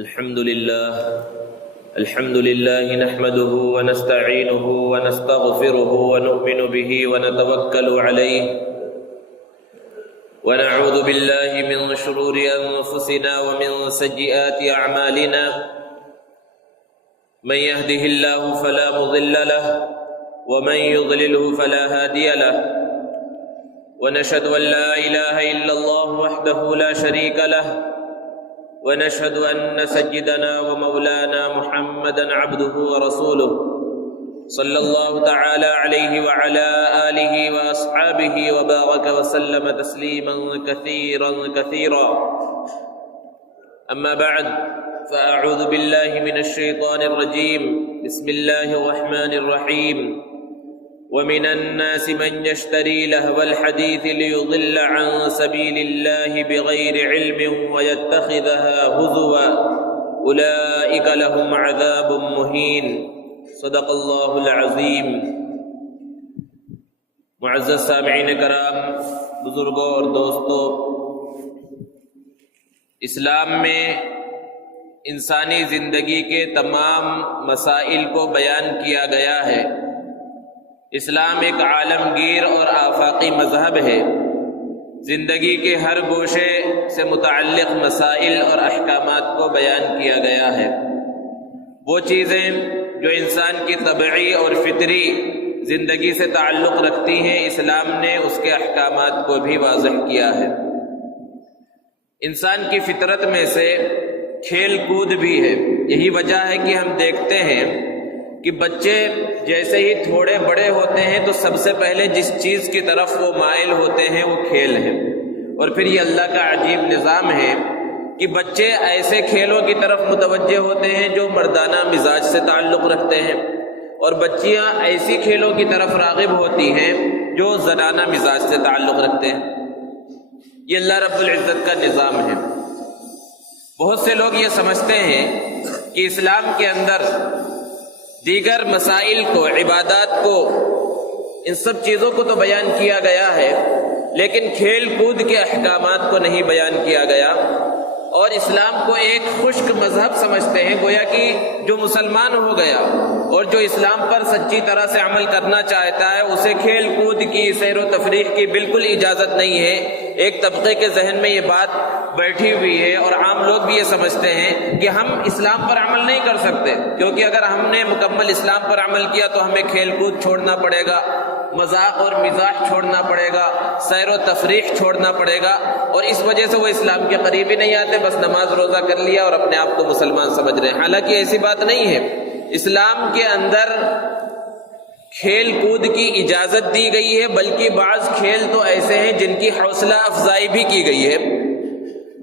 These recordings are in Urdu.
الحمد لله نحمده ونستعينه ونستغفره ونؤمن به ونتوكل عليه ونعوذ بالله من شرور أنفسنا ومن سيئات أعمالنا من يهده الله فلا مضل له ومن يضلله فلا هادي له ونشهد أن لا إله إلا الله وحده لا شريك له ونشهد أن سيدنا ومولانا محمدا عبده ورسوله صلى الله تعالى عليه وعلى آله وأصحابه وبارك وسلم تسليما كثيرا أما بعد فأعوذ بالله من الشيطان الرجيم بسم الله الرحمن الرحيم ومن الناس من يشتري لهو الحديث ليضل عن سبيل الله بغير علم ويتخذها هزوا أولئك لهم عذاب مهين صدق الله العظيم۔ معزز سامعین کرام، بزرگوں اور دوستوں، اسلام میں انسانی زندگی کے تمام مسائل کو بیان کیا گیا ہے۔ اسلام ایک عالمگیر اور آفاقی مذہب ہے۔ زندگی کے ہر گوشے سے متعلق مسائل اور احکامات کو بیان کیا گیا ہے۔ وہ چیزیں جو انسان کی طبعی اور فطری زندگی سے تعلق رکھتی ہیں، اسلام نے اس کے احکامات کو بھی واضح کیا ہے۔ انسان کی فطرت میں سے کھیل کود بھی ہے۔ یہی وجہ ہے کہ ہم دیکھتے ہیں کہ بچے جیسے ہی تھوڑے بڑے ہوتے ہیں تو سب سے پہلے جس چیز کی طرف وہ مائل ہوتے ہیں وہ کھیل ہے۔ اور پھر یہ اللہ کا عجیب نظام ہے کہ بچے ایسے کھیلوں کی طرف متوجہ ہوتے ہیں جو مردانہ مزاج سے تعلق رکھتے ہیں، اور بچیاں ایسی کھیلوں کی طرف راغب ہوتی ہیں جو زنانہ مزاج سے تعلق رکھتے ہیں۔ یہ اللہ رب العزت کا نظام ہے۔ بہت سے لوگ یہ سمجھتے ہیں کہ اسلام کے اندر دیگر مسائل کو، عبادات کو، ان سب چیزوں کو تو بیان کیا گیا ہے، لیکن کھیل کود کے احکامات کو نہیں بیان کیا گیا، اور اسلام کو ایک خشک مذہب سمجھتے ہیں، گویا کہ جو مسلمان ہو گیا اور جو اسلام پر سچی طرح سے عمل کرنا چاہتا ہے اسے کھیل کود کی، سیر و تفریح کی بالکل اجازت نہیں ہے۔ ایک طبقے کے ذہن میں یہ بات بیٹھی ہوئی ہے، اور عام لوگ بھی یہ سمجھتے ہیں کہ ہم اسلام پر عمل نہیں کر سکتے، کیونکہ اگر ہم نے مکمل اسلام پر عمل کیا تو ہمیں کھیل کود چھوڑنا پڑے گا، مذاق اور مزاح چھوڑنا پڑے گا، سیر و تفریح چھوڑنا پڑے گا، اور اس وجہ سے وہ اسلام کے قریب ہی نہیں آتے، بس نماز روزہ کر لیا اور اپنے آپ کو مسلمان سمجھ رہے ہیں۔ حالانکہ ایسی بات نہیں ہے۔ اسلام کے اندر کھیل کود کی اجازت دی گئی ہے، بلکہ بعض کھیل تو ایسے ہیں جن کی حوصلہ افزائی بھی کی گئی ہے۔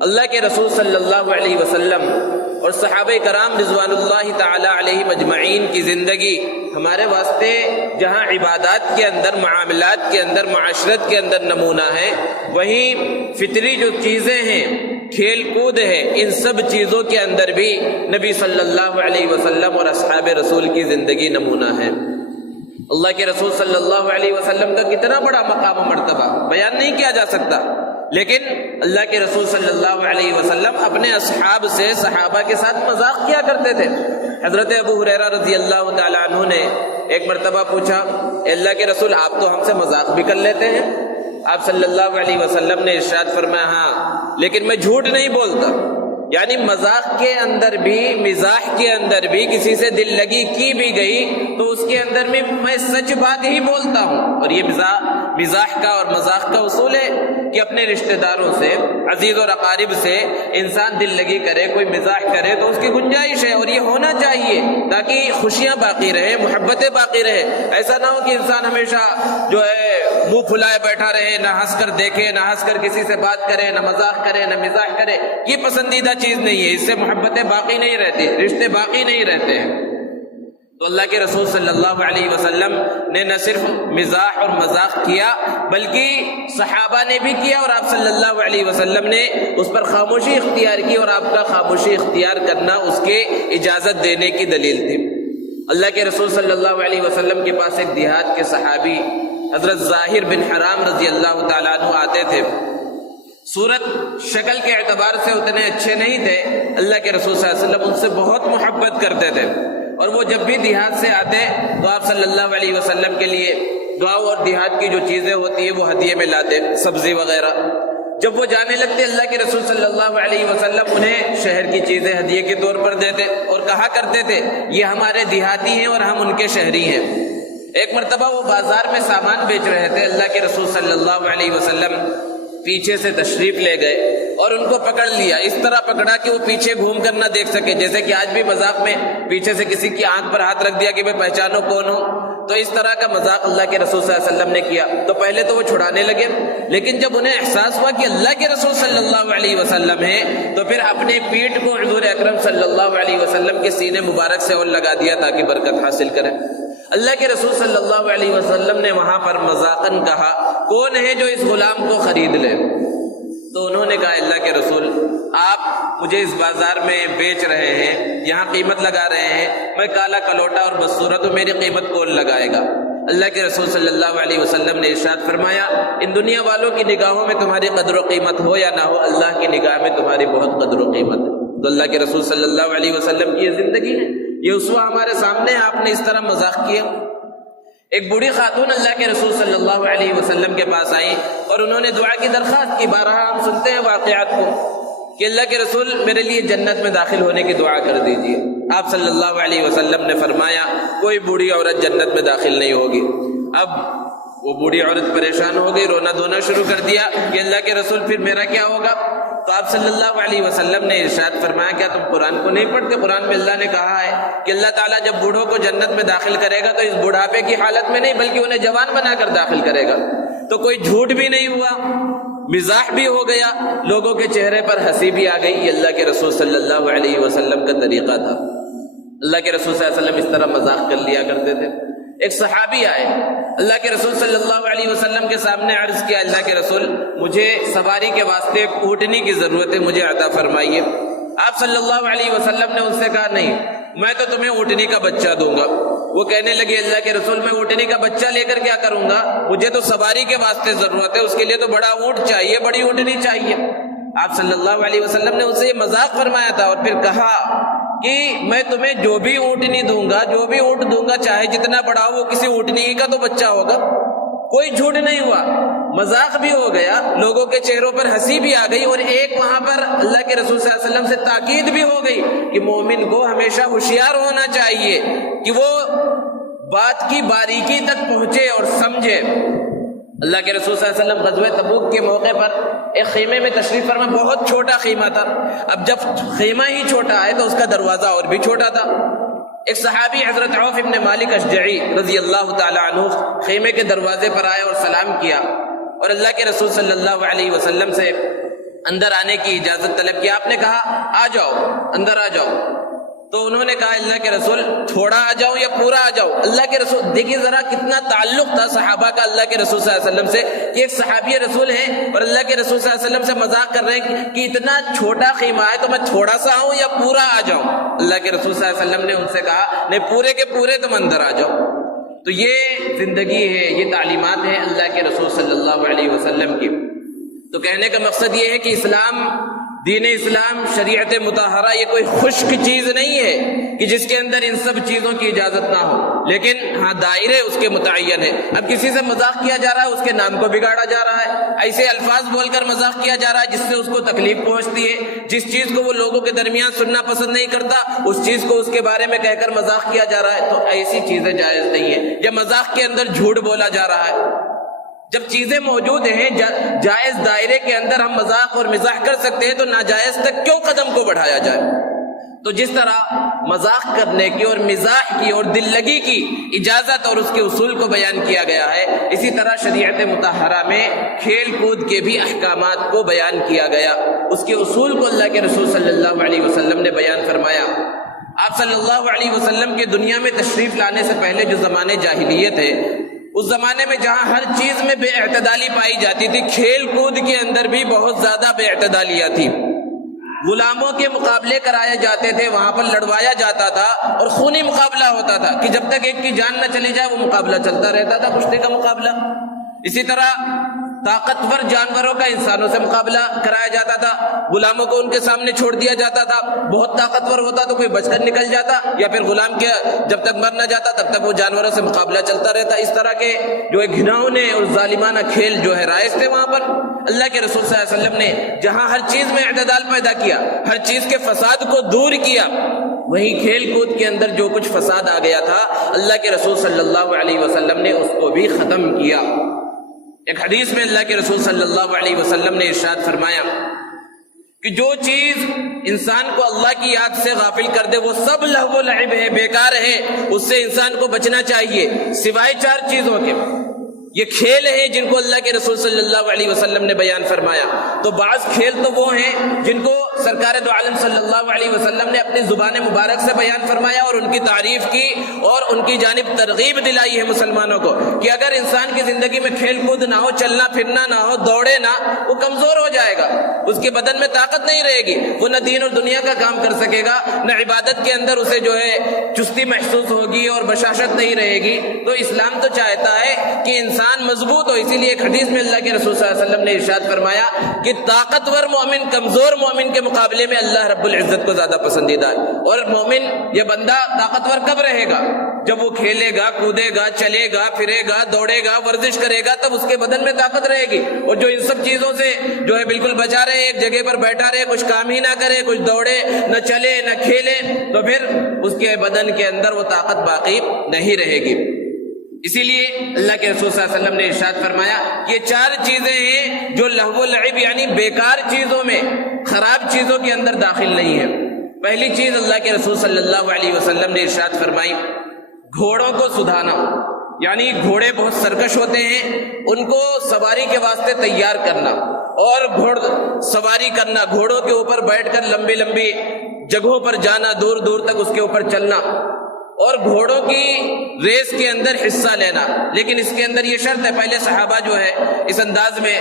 اللہ کے رسول صلی اللہ علیہ وسلم اور صحابہ کرام رضوان اللہ تعالی علیہم اجمعین کی زندگی ہمارے واسطے جہاں عبادات کے اندر، معاملات کے اندر، معاشرت کے اندر نمونہ ہے، وہیں فطری جو چیزیں ہیں، کھیل کود ہے، ان سب چیزوں کے اندر بھی نبی صلی اللہ علیہ وسلم اور اصحاب رسول کی زندگی نمونہ ہے۔ اللہ کے رسول صلی اللہ علیہ وسلم کا کتنا بڑا مقام و مرتبہ بیان نہیں کیا جا سکتا، لیکن اللہ کے رسول صلی اللہ علیہ وسلم اپنے اصحاب سے، صحابہ کے ساتھ مذاق کیا کرتے تھے۔ حضرت ابو ہریرہ رضی اللہ تعالی عنہ نے ایک مرتبہ پوچھا، اے اللہ کے رسول آپ تو ہم سے مذاق بھی کر لیتے ہیں؟ آپ صلی اللہ علیہ وسلم نے ارشاد فرمایا، ہاں لیکن میں جھوٹ نہیں بولتا۔ یعنی مذاق کے اندر بھی، مزاح کے اندر بھی کسی سے دل لگی کی بھی گئی تو اس کے اندر میں سچ بات ہی بولتا ہوں۔ اور یہ مزاح کا اور مذاق کا اصول ہے کہ اپنے رشتہ داروں سے، عزیز اور اقارب سے انسان دل لگی کرے، کوئی مزاح کرے تو اس کی گنجائش ہے، اور یہ ہونا چاہیے تاکہ خوشیاں باقی رہیں، محبتیں باقی رہیں۔ ایسا نہ ہو کہ انسان ہمیشہ جو ہے منہ پھلائے بیٹھا رہے، نہ ہنس کر دیکھے، نہ ہنس کر کسی سے بات کرے، نہ مذاق کرے، نہ مزاح کرے۔ یہ پسندیدہ چیز نہیں ہے، اس سے محبتیں باقی نہیں رہتی، رشتے باقی نہیں رہتے ہیں۔ تو اللہ کے رسول صلی اللہ علیہ وسلم نے نہ صرف مزاح اور مذاق کیا بلکہ صحابہ نے بھی کیا، اور آپ صلی اللہ علیہ وسلم نے اس پر خاموشی اختیار کی، اور آپ کا خاموشی اختیار کرنا اس کے اجازت دینے کی دلیل تھی۔ اللہ کے رسول صلی اللہ علیہ وسلم کے پاس ایک دیہات کے صحابی حضرت ظاہر بن حرام رضی اللہ تعالیٰ عنہ آتے تھے۔ صورت شکل کے اعتبار سے اتنے اچھے نہیں تھے، اللہ کے رسول صلی اللہ علیہ وسلم ان سے بہت محبت کرتے تھے، اور وہ جب بھی دیہات سے آتے تو آپ صلی اللہ علیہ وسلم کے لیے گاؤں اور دیہات کی جو چیزیں ہوتی ہیں وہ ہدیے میں لاتے، سبزی وغیرہ۔ جب وہ جانے لگتے اللہ کے رسول صلی اللہ علیہ وسلم انہیں شہر کی چیزیں ہدیے کے طور پر دیتے اور کہا کرتے تھے یہ ہمارے دیہاتی ہیں اور ہم ان کے شہری ہیں۔ ایک مرتبہ وہ بازار میں سامان بیچ رہے تھے، اللہ کے رسول صلی اللہ علیہ وسلم پیچھے سے تشریف لے گئے اور ان کو پکڑ لیا، اس طرح پکڑا کہ وہ پیچھے گھوم کر نہ دیکھ سکے، جیسے کہ آج بھی مذاق میں پیچھے سے کسی کی آنکھ پر ہاتھ رکھ دیا کہ میں پہچانو کون ہوں، تو اس طرح کا مذاق اللہ کے رسول صلی اللہ علیہ وسلم نے کیا۔ تو پہلے تو وہ چھڑانے لگے، لیکن جب انہیں احساس ہوا کہ اللہ کے رسول صلی اللہ علیہ وسلم ہیں تو پھر اپنے پیٹھ کو حضور اکرم صلی اللہ علیہ وسلم کے سینے مبارک سے اور لگا دیا تاکہ برکت حاصل کرے۔ اللہ کے رسول صلی اللہ علیہ وسلم نے وہاں پر مذاقاً کہا کون ہے جو اس غلام کو خرید لے؟ تو انہوں نے کہا اللہ کے رسول آپ مجھے اس بازار میں بیچ رہے ہیں، یہاں قیمت لگا رہے ہیں، میں کالا کلوٹا اور بدصورت ہوں، میری قیمت کون لگائے گا؟ اللہ کے رسول صلی اللہ علیہ وسلم نے ارشاد فرمایا ان دنیا والوں کی نگاہوں میں تمہاری قدر و قیمت ہو یا نہ ہو، اللہ کی نگاہ میں تمہاری بہت قدر و قیمت ہے۔ تو اللہ کے رسول صلی اللہ علیہ وسلم کی یہ زندگی ہے، یہ اسوہ ہمارے سامنے ہے، آپ نے اس طرح مذاق کیا۔ ایک بوڑھی خاتون اللہ کے رسول صلی اللہ علیہ وسلم کے پاس آئی اور انہوں نے دعا کی درخواست کی۔ بارہا ہم سنتے ہیں واقعات کو کہ اللہ کے رسول میرے لیے جنت میں داخل ہونے کی دعا کر دیجیے۔ آپ صلی اللہ علیہ وسلم نے فرمایا کوئی بوڑھی عورت جنت میں داخل نہیں ہوگی۔ اب وہ بوڑھی عورت پریشان ہو گئی، رونا دھونا شروع کر دیا کہ اللہ کے رسول پھر میرا کیا ہوگا؟ تو آپ صلی اللہ علیہ وسلم نے ارشاد فرمایا کیا تم قرآن کو نہیں پڑھتے؟ قرآن میں اللہ نے کہا ہے کہ اللہ تعالیٰ جب بوڑھوں کو جنت میں داخل کرے گا تو اس بڑھاپے کی حالت میں نہیں بلکہ انہیں جوان بنا کر داخل کرے گا۔ تو کوئی جھوٹ بھی نہیں ہوا، مزاح بھی ہو گیا، لوگوں کے چہرے پر ہنسی بھی آ گئی۔ یہ اللہ کے رسول صلی اللہ علیہ وسلم کا طریقہ تھا۔ اللہ کے رسول صلی اللہ علیہ وسلم اس طرح مذاق کر لیا کرتے تھے۔ ایک صحابی آئے، اللہ کے رسول صلی اللہ علیہ وسلم کے سامنے عرض کیا اللہ کے رسول مجھے سواری کے واسطے ایک اونٹنی کی ضرورت ہے، مجھے عطا فرمائیے۔ آپ صلی اللہ علیہ وسلم نے ان سے کہا نہیں، میں تو تمہیں اونٹنی کا بچہ دوں گا۔ وہ کہنے لگے اللہ کے رسول میں اونٹنی کا بچہ لے کر کیا کروں گا؟ مجھے تو سواری کے واسطے ضرورت ہے، اس کے لیے تو بڑا اونٹ چاہیے، بڑی اونٹنی چاہیے۔ آپ صلی اللہ علیہ وسلم نے ان سے یہ مذاق فرمایا تھا اور پھر کہا کہ میں تمہیں جو بھی اونٹنی دوں گا، جو بھی اونٹ دوں گا، چاہے جتنا بڑا ہو، وہ کسی اونٹنی ہی کا تو بچہ ہوگا۔ کوئی جھوٹ نہیں ہوا، مذاق بھی ہو گیا، لوگوں کے چہروں پر ہنسی بھی آ گئی، اور ایک وہاں پر اللہ کے رسول صلی اللہ علیہ وسلم سے تاکید بھی ہو گئی کہ مومن کو ہمیشہ ہوشیار ہونا چاہیے کہ وہ بات کی باریکی تک پہنچے اور سمجھے۔ اللہ کے رسول صلی اللہ علیہ وسلم غزوہ تبوک کے موقع پر ایک خیمے میں تشریف فرما، بہت چھوٹا خیمہ تھا۔ اب جب خیمہ ہی چھوٹا ہے تو اس کا دروازہ اور بھی چھوٹا تھا۔ ایک صحابی حضرت عوف ابن مالک اشجعی رضی اللہ تعالی عنہ خیمے کے دروازے پر آئے اور سلام کیا اور اللہ کے رسول صلی اللہ علیہ وسلم سے اندر آنے کی اجازت طلب کی۔ آپ نے کہا آ جاؤ، اندر آ جاؤ۔ تو انہوں نے کہا اللہ کے رسول تھوڑا آ جاؤں یا پورا آ جاؤں؟ اللہ کے رسول دیکھیے ذرا کتنا تعلق تھا صحابہ کا اللہ کے رسول صلی اللہ علیہ وسلم سے کہ ایک صحابی رسول ہیں اور اللہ کے رسول صلی اللہ علیہ وسلم سے مذاق کر رہے ہیں کہ اتنا چھوٹا خیمہ ہے تو میں تھوڑا سا آؤں یا پورا آ جاؤں؟ اللہ کے رسول صلی اللہ علیہ وسلم نے ان سے کہا نہیں، پورے کے پورے تم اندر آ جاؤ۔ تو یہ زندگی ہے، یہ تعلیمات ہیں اللہ کے رسول صلی اللہ علیہ وسلم کی۔ تو کہنے کا مقصد یہ ہے کہ اسلام، دین اسلام، شریعت مطہرہ یہ کوئی خشک چیز نہیں ہے کہ جس کے اندر ان سب چیزوں کی اجازت نہ ہو، لیکن ہاں دائرے اس کے متعین ہے۔ اب کسی سے مذاق کیا جا رہا ہے، اس کے نام کو بگاڑا جا رہا ہے، ایسے الفاظ بول کر مذاق کیا جا رہا ہے جس سے اس کو تکلیف پہنچتی ہے، جس چیز کو وہ لوگوں کے درمیان سننا پسند نہیں کرتا اس چیز کو اس کے بارے میں کہہ کر مذاق کیا جا رہا ہے۔ تو ایسی چیزیں جائز نہیں ہیں، یا مذاق کے اندر جھوٹ بولا جا رہا ہے۔ جب چیزیں موجود ہیں جائز دائرے کے اندر ہم مذاق اور مزاح کر سکتے ہیں تو ناجائز تک کیوں قدم کو بڑھایا جائے؟ تو جس طرح مذاق کرنے کی اور مزاح کی اور دل لگی کی اجازت اور اس کے اصول کو بیان کیا گیا ہے، اسی طرح شریعت مطہرہ میں کھیل کود کے بھی احکامات کو بیان کیا گیا، اس کے اصول کو اللہ کے رسول صلی اللہ علیہ وسلم نے بیان فرمایا۔ آپ صلی اللہ علیہ وسلم کے دنیا میں تشریف لانے سے پہلے جو زمانے جاہلیت ہے، اس زمانے میں جہاں ہر چیز میں بے اعتدالی پائی جاتی تھی، کھیل کود کے اندر بھی بہت زیادہ بے اعتدالیاں تھی۔ غلاموں کے مقابلے کرائے جاتے تھے، وہاں پر لڑوایا جاتا تھا اور خونی مقابلہ ہوتا تھا کہ جب تک ایک کی جان نہ چلی جائے وہ مقابلہ چلتا رہتا تھا، کشتی کا مقابلہ۔ اسی طرح طاقتور جانوروں کا انسانوں سے مقابلہ کرایا جاتا تھا، غلاموں کو ان کے سامنے چھوڑ دیا جاتا تھا، بہت طاقتور ہوتا تو کوئی بچ کر نکل جاتا، یا پھر غلام کے جب تک مر نہ جاتا تب تک وہ جانوروں سے مقابلہ چلتا رہتا۔ اس طرح کے جو ہے گھناؤنے اور ظالمانہ کھیل جو ہے رائج تھے وہاں پر۔ اللہ کے رسول صلی اللہ علیہ وسلم نے جہاں ہر چیز میں اعتدال پیدا کیا، ہر چیز کے فساد کو دور کیا، وہیں کھیل کود کے اندر جو کچھ فساد آ گیا تھا اللہ کے رسول صلی اللہ علیہ وسلم نے اس کو بھی ختم کیا۔ ایک حدیث میں اللہ کے رسول صلی اللہ علیہ وسلم نے ارشاد فرمایا کہ جو چیز انسان کو اللہ کی یاد سے غافل کر دے وہ سب لہو و لعب ہے، بیکار ہے، اس سے انسان کو بچنا چاہیے سوائے 4 چیزوں کے۔ یہ کھیل ہیں جن کو اللہ کے رسول صلی اللہ علیہ وسلم نے بیان فرمایا۔ تو بعض کھیل تو وہ ہیں جن کو سرکار دو عالم صلی اللہ علیہ وسلم نے اپنی زبان مبارک سے بیان فرمایا اور ان کی تعریف کی اور ان کی جانب ترغیب دلائی ہے مسلمانوں کو کہ اگر انسان کی زندگی میں کھیل کود نہ ہو، چلنا پھرنا نہ ہو، دوڑے نہ، وہ کمزور ہو جائے گا، اس کے بدن میں طاقت نہیں رہے گی، وہ نہ دین اور دنیا کا کام کر سکے گا، نہ عبادت کے اندر اسے جو ہے چستی محسوس ہوگی اور بشاشت نہیں رہے گی۔ تو اسلام تو چاہتا ہے کہ انسان مضبوط ہو، اسی لیے ایک حدیث میں اللہ کے رسول صلی اللہ علیہ وسلم نے ارشاد فرمایا کہ طاقتور مومن کمزور مومن کے مقابلے میں اللہ رب العزت کو زیادہ پسندیدہ ہے۔ اور مومن یہ بندہ طاقتور کب رہے گا؟ جب وہ کھیلے گا، کودے گا، چلے گا، پھرے گا، دوڑے گا، ورزش کرے گا، تب اس کے بدن میں طاقت رہے گی۔ اور جو ان سب چیزوں سے جو ہے بالکل بچا رہے، ایک جگہ پر بیٹھا رہے، کچھ کام ہی نہ کرے، کچھ دوڑے نہ چلے نہ کھیلے، تو پھر اس کے بدن کے اندر وہ طاقت باقی نہیں رہے گی۔ اسی لیے اللہ کے رسول صلی اللہ علیہ وسلم نے ارشاد فرمایا یہ 4 چیزیں ہیں جو لہو و لعب یعنی بیکار چیزوں میں، خراب چیزوں کے اندر داخل نہیں ہے۔ پہلی چیز اللہ کے رسول صلی اللہ علیہ وسلم نے ارشاد فرمائی گھوڑوں کو سدھانا، یعنی گھوڑے بہت سرکش ہوتے ہیں، ان کو سواری کے واسطے تیار کرنا اور گھوڑ سواری کرنا، گھوڑوں کے اوپر بیٹھ کر لمبی لمبی جگہوں پر جانا، دور دور تک اس کے اوپر چلنا، اور گھوڑوں کی ریس کے اندر حصہ لینا۔ لیکن اس کے اندر یہ شرط ہے، پہلے صحابہ جو ہے اس انداز میں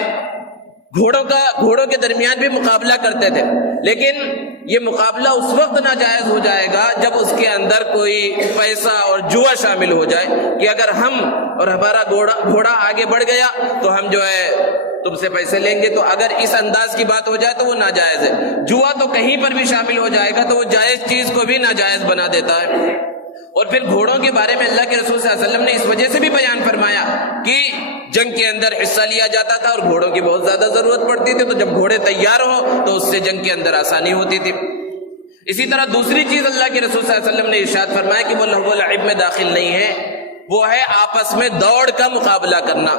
گھوڑوں کے درمیان بھی مقابلہ کرتے تھے، لیکن یہ مقابلہ اس وقت ناجائز ہو جائے گا جب اس کے اندر کوئی پیسہ اور جوا شامل ہو جائے کہ اگر ہم اور ہمارا گھوڑا آگے بڑھ گیا تو ہم جو ہے تم سے پیسے لیں گے۔ تو اگر اس انداز کی بات ہو جائے تو وہ ناجائز ہے۔ جوا تو کہیں پر بھی شامل ہو جائے گا تو وہ جائز چیز کو بھی ناجائز بنا دیتا ہے۔ اور پھر گھوڑوں کے بارے میں اللہ کے رسول صلی اللہ علیہ وسلم نے اس وجہ سے بھی بیان فرمایا کہ جنگ کے اندر حصہ لیا جاتا تھا اور گھوڑوں کی بہت زیادہ ضرورت پڑتی تھی، تو جب گھوڑے تیار ہوں تو اس سے جنگ کے اندر آسانی ہوتی تھی۔ اسی طرح دوسری چیز اللہ کے رسول صلی اللہ علیہ وسلم نے ارشاد فرمایا کہ وہ لہو و لعب میں داخل نہیں ہے، وہ ہے آپس میں دوڑ کا مقابلہ کرنا،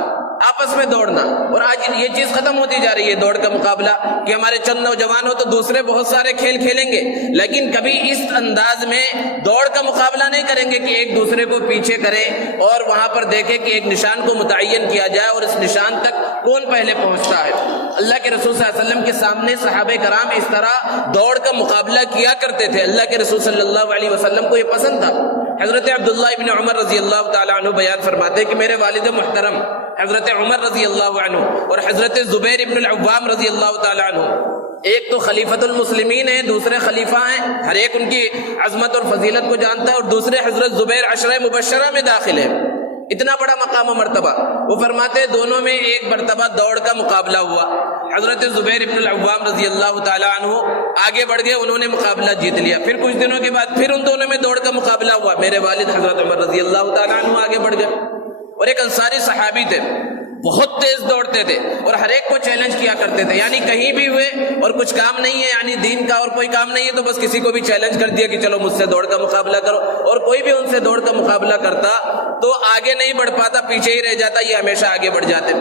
آپس میں دوڑنا۔ اور آج یہ چیز ختم ہوتی جا رہی ہے، دوڑ کا مقابلہ، کہ ہمارے چند نوجوان ہو تو دوسرے بہت سارے کھیل کھیلیں گے، لیکن کبھی اس انداز میں دوڑ کا مقابلہ نہیں کریں گے کہ ایک دوسرے کو پیچھے کریں اور وہاں پر دیکھیں کہ ایک نشان کو متعین کیا جائے اور اس نشان تک کون پہلے پہنچتا ہے۔ اللہ کے رسول صلی اللہ علیہ وسلم کے سامنے صحابہ کرام اس طرح دوڑ کا مقابلہ کیا کرتے تھے۔ اللہ کے رسول صلی اللہ علیہ وسلم کو یہ پسند تھا۔ حضرت عبداللہ ابن عمر رضی اللہ تعالیٰ عنہ بیان فرماتے ہیں کہ میرے والد محترم حضرت عمر رضی اللہ عنہ اور حضرت زبیر ابن العوام رضی اللہ تعالیٰ عنہ، ایک تو خلیفۃ المسلمین ہیں، دوسرے خلیفہ ہیں، ہر ایک ان کی عظمت اور فضیلت کو جانتا ہے، اور دوسرے حضرت زبیر عشرہ مبشرہ میں داخل ہے، اتنا بڑا مقام و مرتبہ۔ وہ فرماتے دونوں میں ایک مرتبہ دوڑ کا مقابلہ ہوا، حضرت زبیر ابن العوام رضی اللہ تعالیٰ عنہ آگے بڑھ گئے، انہوں نے مقابلہ جیت لیا۔ پھر کچھ دنوں کے بعد پھر ان دونوں میں دوڑ کا مقابلہ ہوا، میرے والد حضرت عمر رضی اللہ تعالیٰ عنہ آگے بڑھ گئے۔ اور ایک انصاری صحابی تھے، بہت تیز دوڑتے تھے اور ہر ایک کو چیلنج کیا کرتے تھے، یعنی کہیں بھی ہوئے اور کچھ کام نہیں ہے، یعنی دین کا اور کوئی کام نہیں ہے، تو بس کسی کو بھی چیلنج کر دیا کہ چلو مجھ سے دوڑ کا مقابلہ کرو، اور کوئی بھی ان سے دوڑ کا مقابلہ کرتا تو آگے نہیں بڑھ پاتا، پیچھے ہی رہ جاتا، یہ ہمیشہ آگے بڑھ جاتے۔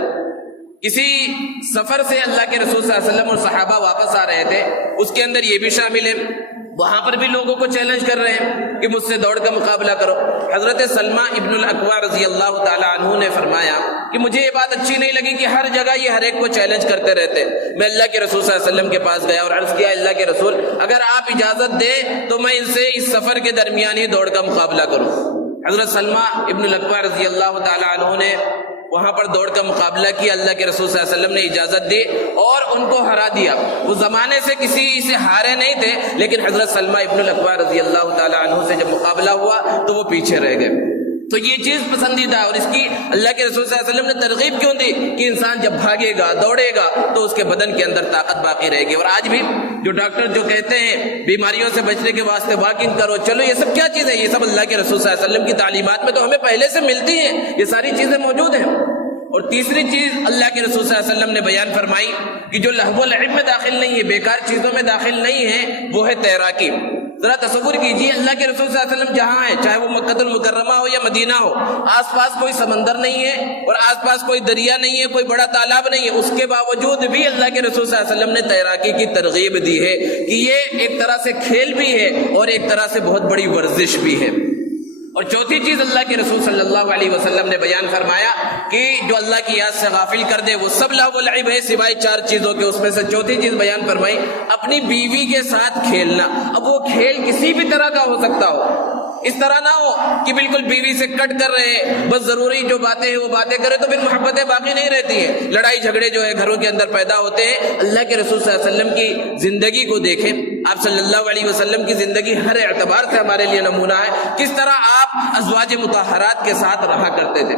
کسی سفر سے اللہ کے رسول صلی اللہ علیہ وسلم اور صحابہ واپس آ رہے تھے، اس کے اندر یہ بھی شامل ہے، وہاں پر بھی لوگوں کو چیلنج کر رہے ہیں کہ مجھ سے دوڑ کا مقابلہ کرو۔ حضرت سلمہ ابن الاکوع رضی اللہ تعالی عنہ نے فرمایا کہ مجھے یہ بات اچھی نہیں لگی کہ ہر جگہ یہ ہر ایک کو چیلنج کرتے رہتے۔ میں اللہ کے رسول صلی اللہ علیہ وسلم کے پاس گیا اور عرض کیا اللہ کے رسول اگر آپ اجازت دیں تو میں ان سے اس سفر کے درمیان ہی دوڑ کا مقابلہ کروں۔ حضرت سلمہ ابن الاکوع رضی اللہ تعالی عنہ نے وہاں پر دوڑ کا مقابلہ کیا، اللہ کے رسول صلی اللہ علیہ وسلم نے اجازت دی اور ان کو ہرا دیا۔ وہ زمانے سے کسی سے ہارے نہیں تھے، لیکن حضرت سلمہ ابن الاکوع رضی اللہ تعالی عنہ سے جب مقابلہ ہوا تو وہ پیچھے رہ گئے۔ تو یہ چیز پسندیدہ ہے، اور اس کی اللہ کے رسول صلی اللہ علیہ وسلم نے ترغیب کیوں دی کہ انسان جب بھاگے گا دوڑے گا تو اس کے بدن کے اندر طاقت باقی رہے گی۔ اور آج بھی جو ڈاکٹر جو کہتے ہیں بیماریوں سے بچنے کے واسطے واکنگ کرو، چلو، یہ سب کیا چیز ہے؟ یہ سب اللہ کے رسول صلی اللہ علیہ وسلم کی تعلیمات میں تو ہمیں پہلے سے ملتی ہیں، یہ ساری چیزیں موجود ہیں۔ اور تیسری چیز اللہ کے رسول صلی اللہ علیہ وسلم نے بیان فرمائی کہ جو لہو و لعب میں داخل نہیں ہے، بیکار چیزوں میں داخل نہیں ہے، وہ ہے تیراکی۔ ذرا تصور کیجئے، اللہ کے رسول صلی اللہ علیہ وسلم جہاں ہیں، چاہے وہ مکہ المکرمہ ہو یا مدینہ ہو، آس پاس کوئی سمندر نہیں ہے اور آس پاس کوئی دریا نہیں ہے، کوئی بڑا تالاب نہیں ہے، اس کے باوجود بھی اللہ کے رسول صلی اللہ علیہ وسلم نے تیراکی کی ترغیب دی ہے کہ یہ ایک طرح سے کھیل بھی ہے اور ایک طرح سے بہت بڑی ورزش بھی ہے۔ اور چوتھی چیز اللہ کے رسول صلی اللہ علیہ وسلم نے بیان فرمایا کہ جو اللہ کی یاد سے غافل کر دے وہ سب لہو و لعب ہے سوائے چار چیزوں کے۔ اس میں سے چوتھی چیز بیان فرمائی اپنی بیوی کے ساتھ کھیلنا۔ اب وہ کھیل کسی بھی طرح کا ہو سکتا ہو، اس طرح نہ ہو کہ بالکل بیوی سے کٹ کر رہے، بس ضروری جو باتیں ہیں وہ باتیں کرے، تو پھر محبتیں باقی نہیں رہتی ہیں، لڑائی جھگڑے جو ہے گھروں کے اندر پیدا ہوتے ہیں۔ اللہ کے رسول صلی اللہ علیہ وسلم کی زندگی کو دیکھیں، آپ صلی اللہ علیہ وسلم کی زندگی ہر اعتبار سے ہمارے لیے نمونہ ہے، کس طرح آپ ازواج مطہرات کے ساتھ رہا کرتے تھے۔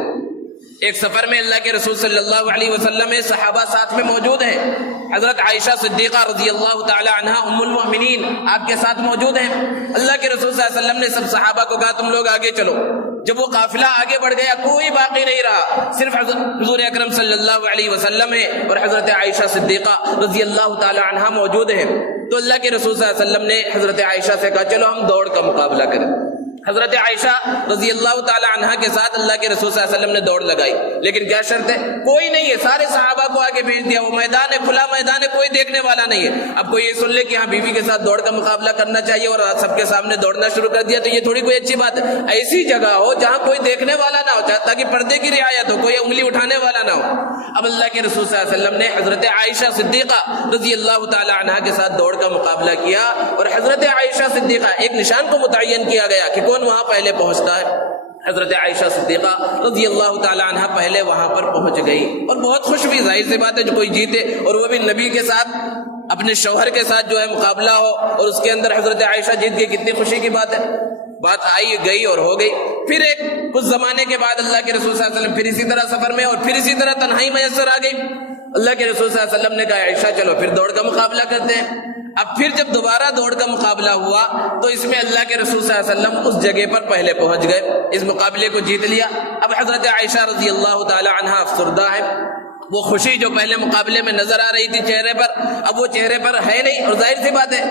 ایک سفر میں اللہ کے رسول صلی اللہ علیہ وسلم صحابہ ساتھ میں موجود ہیں، حضرت عائشہ صدیقہ رضی اللہ تعالی عنہا ام المؤمنین آپ کے ساتھ موجود ہیں۔ اللہ کے رسول صلی اللہ علیہ وسلم نے سب صحابہ کو کہا تم لوگ آگے چلو۔ جب وہ قافلہ آگے بڑھ گیا کوئی باقی نہیں رہا، صرف حضور اکرم صلی اللہ علیہ وسلم ہے اور حضرت عائشہ صدیقہ رضی اللہ تعالی عنہا موجود ہیں۔ تو اللہ کے رسول صلی اللہ علیہ وسلم نے حضرت عائشہ سے کہا چلو ہم دوڑ کا مقابلہ کریں۔ حضرت عائشہ رضی اللہ تعالی عنہا کے ساتھ اللہ کے رسول صلی اللہ علیہ وسلم نے دوڑ لگائی، لیکن کیا شرط ہے؟ کوئی نہیں ہے، سارے صحابہ کو آگے بھیج دیا، وہ میدان ہے، کھلا میدان ہے، کوئی دیکھنے والا نہیں ہے۔ اب کوئی یہ سن لے کہ ہاں بیوی کے ساتھ دوڑ کا مقابلہ کرنا چاہیے اور سب کے سامنے دوڑنا شروع کر دیا، تو یہ تھوڑی کوئی اچھی بات ہے۔ ایسی جگہ ہو جہاں کوئی دیکھنے والا نہ ہو، تاکہ پردے کی رعایت ہو، کوئی انگلی اٹھانے والا نہ ہو۔ اب اللہ کے رسول صلی اللہ علیہ وسلم نے حضرت عائشہ صدیقہ رضی اللہ تعالی عنہا کے ساتھ دوڑ کا مقابلہ کیا، اور حضرت عائشہ صدیقہ ایک نشان کو متعین کیا گیا کہ کون وہاں پہلے پہنچتا ہے۔ حضرت عائشہ صدیقہ رضی اللہ تعالی عنہا پہلے وہاں پر پہنچ گئی اور بہت خوش بھی، ظاہر سی بات ہے جو کوئی جیتے اور وہ بھی نبی کے ساتھ، اپنے شوہر کے ساتھ جو ہے مقابلہ ہو اور اس کے اندر حضرت عائشہ جیت گئی، کتنی خوشی کی بات ہے۔ بات آئی گئی اور ہو گئی۔ پھر ایک کچھ زمانے کے بعد اللہ کے رسول صلی اللہ علیہ وسلم پھر اسی طرح سفر میں اور پھر اسی طرح تنہائی میسر آ گئی۔ اللہ کے رسول صلی اللہ علیہ وسلم نے کہا عائشہ چلو پھر دوڑ کا مقابلہ کرتے ہیں۔ اب پھر جب دوبارہ دوڑ کا مقابلہ ہوا تو اس میں اللہ کے رسول صلی اللہ علیہ وسلم اس جگہ پر پہلے پہنچ گئے، اس مقابلے کو جیت لیا۔ اب حضرت عائشہ رضی اللہ تعالی عنہا افسردہ ہے، وہ خوشی جو پہلے مقابلے میں نظر آ رہی تھی چہرے پر اب وہ چہرے پر ہے نہیں، اور ظاہر سی بات ہے